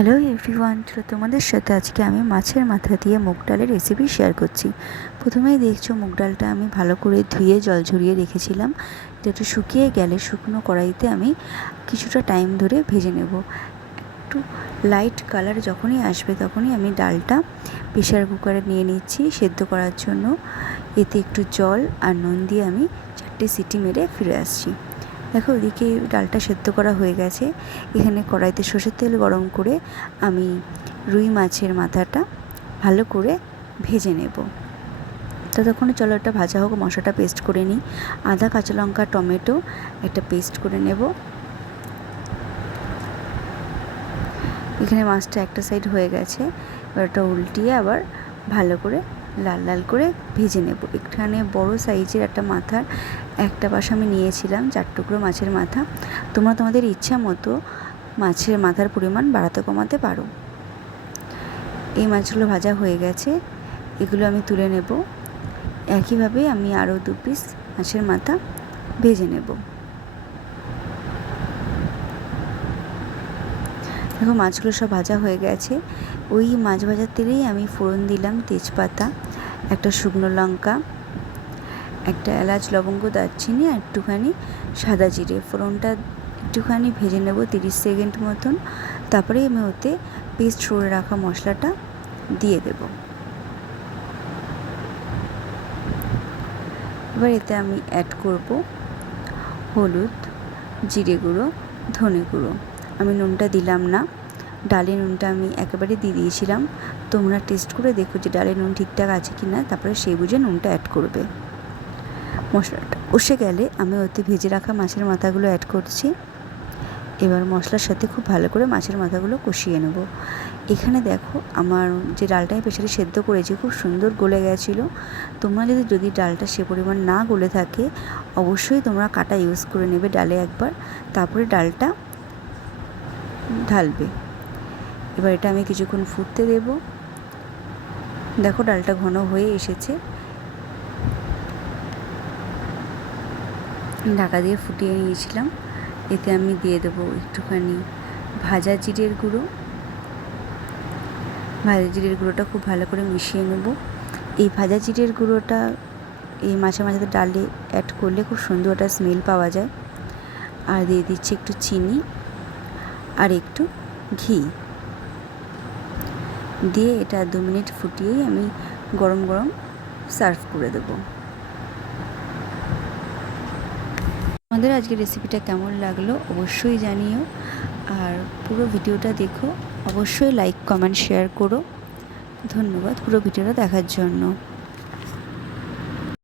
Hello everyone তো তোমাদের সাথে আজকে আমি মাছের মাথা দিয়ে মুগ ডালের রেসিপি শেয়ার করছি। প্রথমেই দেখছ মুগ ডালটা আমি ভালো করে ধুয়ে জল ঝরিয়ে রেখেছিলাম। একটু শুকিয়ে গেলে শুকনো কড়াইতে আমি কিছুটা টাইম ধরে ভেজে নেব। একটু লাইট কালার যখনই আসবে তখনই আমি ডালটা প্রেশার কুকারে নিয়ে নিচ্ছি সেদ্ধ করার জন্য। এতে একটু জল আর নুন দিয়ে আমি চারটে সিটি মেরে ফিরে আসছি। দেখো ওদিকে ডালটা সেদ্ধ করা হয়ে গেছে। এখানে কড়াইতে সর্ষের তেল গরম করে আমি রুই মাছের মাথাটা ভালো করে ভেজে নেব। ততক্ষণে চলো একটা ভাজা হোক, মশলাটা পেস্ট করে নিই। আদা, কাঁচা লঙ্কা, টমেটো একটা পেস্ট করে নেব। এখানে মাছটা একটা সাইড হয়ে গেছে। এবার ওটা উল্টিয়ে আবার ভালো করে লাল লাল করে ভেজে নেব। এখানে বড় সাইজের একটা মাথার একটা পাশ আমি নিয়েছিলাম, চার টুকরো মাছের মাথা। তোমরা তোমাদের ইচ্ছা মতো মাছের মাথার পরিমাণ বাড়াতে কমাতে পারো। এই মাছগুলো ভাজা হয়ে গেছে, এগুলো আমি তুলে নেব। একইভাবে আমি আরও দু পিস মাছের মাথা ভেজে নেব। দেখো মাছগুলো সব ভাজা হয়ে গেছে। ওই মাছ ভাজার তেলেই আমি ফোড়ন দিলাম তেজপাতা। একটা শুকনো লঙ্কা, একটা এলাচ, লবঙ্গ, দারচিনি আর একটুখানি সাদা জিরে। ফোড়নটা একটুখানি ভেজে নেব তিরিশ সেকেন্ড মতন। তারপরে আমি ওতে পেস্ট করে রাখা মশলাটা দিয়ে দেব। এবার এতে আমি অ্যাড করব হলুদ, জিরে গুঁড়ো, ধনে গুঁড়ো। আমি নুনটা দিলাম না। ডালে নুনটা আমি একেবারে দিয়ে দিয়েছিলাম। তোমরা টেস্ট করে দেখো যে ডালে নুন ঠিকঠাক আছে কি না তারপরে সেই বুঝে নুনটা অ্যাড করবে। মশলাটা কষে গেলে আমি ওতে ভেজে রাখা মাছের মাথাগুলো অ্যাড করছি। এবার মশলার সাথে খুব ভালো করে মাছের মাথাগুলো কষিয়ে নেব। এখানে দেখো আমার যে ডালটা প্রেশারে সেদ্ধ করেছি খুব সুন্দর গলে গেছিল। তোমরা যদি যদি ডালটা সে পরিমাণ না গলে থাকে, অবশ্যই তোমরা কাটা ইউজ করে নেবে ডালে একবার। তারপরে ডালটা ঢালবে। এবার এটা আমি কিছুক্ষণ ফুটতে দেব। দেখো ডালটা ঘন হয়ে এসেছে। ঢাকা দিয়ে ফুটিয়ে নিয়েছিলাম। এতে আমি দিয়ে দেবো একটুখানি ভাজা জিরের গুঁড়ো। ভাজা জিরের গুঁড়োটা খুব ভালো করে মিশিয়ে নেব। এই ভাজা জিরের গুঁড়োটা এই মাঝে মাঝে ডালে অ্যাড করলে খুব সুন্দর একটা স্মেল পাওয়া যায়। আর দিয়ে দিচ্ছি একটু চিনি আর একটু ঘি। দিয়ে এটা দু মিনিট ফুটিয়েই আমি গরম গরম সার্ভ করে দেবো। আমাদের আজকে রেসিপিটা কেমন লাগল অবশ্যই জানিও। আর পুরো ভিডিওটা দেখো, অবশ্যই লাইক কমেন্ট শেয়ার করো। ধন্যবাদ পুরো ভিডিওটা দেখার জন্য।